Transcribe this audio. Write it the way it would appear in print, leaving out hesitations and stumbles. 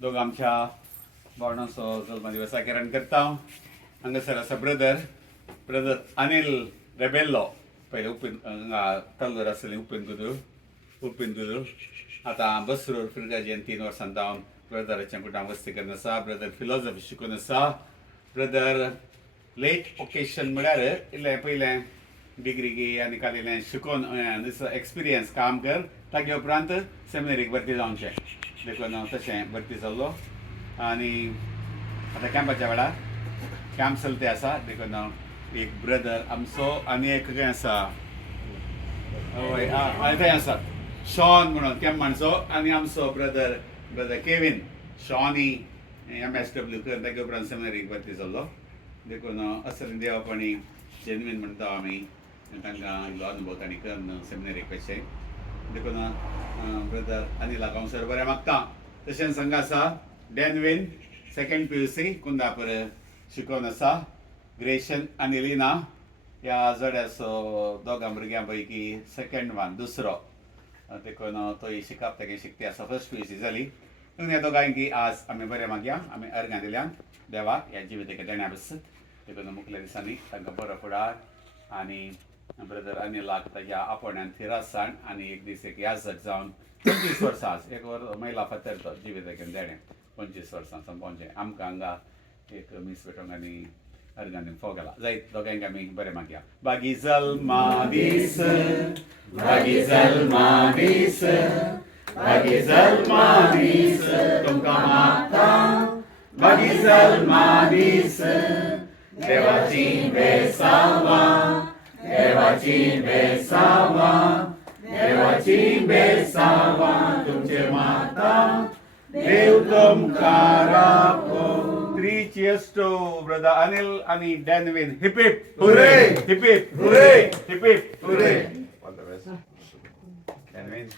दोघं आमच्या बावणाचो जल्म दिवसाक रन करता. हांगासर आसा ब्रदर अनिल रेबेल्लो, पहिले तालुर आसली उप्पिन कुदूर. आतां बसरूर फिरगाजेन 3 वर्सां जावन ब्रदराच्या कुटांब वस्ती करून आसा. ब्रदर फिलॉसॉफी शिकून आसा. ब्रदर लेट ओकेशन म्हळ्यार इल्लें पयलें डिग्री घे आनी काल इल्लें शिकून एक्सपिरियन्स काम कर, ताचे उपरांत सेमिनरीक भरती जावचें देखून तशें भरती जाल्लो. आनी आतां कॅम्पाच्या वेळार कॅम्प चलते आसा देखून एक ब्रदर आमचो आनी एक खंय आसा हय थंय आसा शॉन म्हणून कॅम्पाचो. आनी आमचो ब्रदर केविन शॉनी MSW कर ताचे उपरांत सेमिनरीक भरती जाल्लो. देखून असले देवापणी जेन्युइन म्हणटा आमी तांकां इल्लो अनुभव तांणी करून सेमिनरीक कशें. देखून ब्रदर अनिलाक हांव सर बरें मागता. तशेंच हांगा आसा डॅनविन 2nd PUC कुंदापूर शिकून आसा. ग्रेशन आनी लिना ह्या जोड्याचो दोगां भुरग्यां पैकी सेकंड वन दुसरो. देखून तोय शिकप तेगे शिकती आसा. 1st PUC जाली. ह्या दोगांयकी आज आमी बरें मागया. आमी अर्घां दिल्यान देवाक ह्या जिविताच्या देण्या बसत. देखून मुखल्या दिसांनी तांकां बरो फुडार आनी ब्रदर अनिलाक ताच्या आपोवण्यांत थिरासाण आनी एक दीस एक याजक जावन 25 वर्सां एक महिला फातर तो जिविताच्या देणें 25 वर्सां संपोवचें. आमकां हांगा एक मीस पेटोवंक आनी अर्घांनी फोग गेला जायत दोगांयक आमी बरें मागया. बागी जल्मा दीस बागी जल्मा दीस बागी जल्मा दीस तुमकां मागता. बागी जल्मा दीस देवाची बेसावा देवाची बेसावा देवाची बेसावा तुमचेर मागता. देव तुमकां राखो. 3 cheers to brother Anil आणि Danvin. Hip hip hurray hip hip hurray hip hip hurray. All the best. डॅनविन.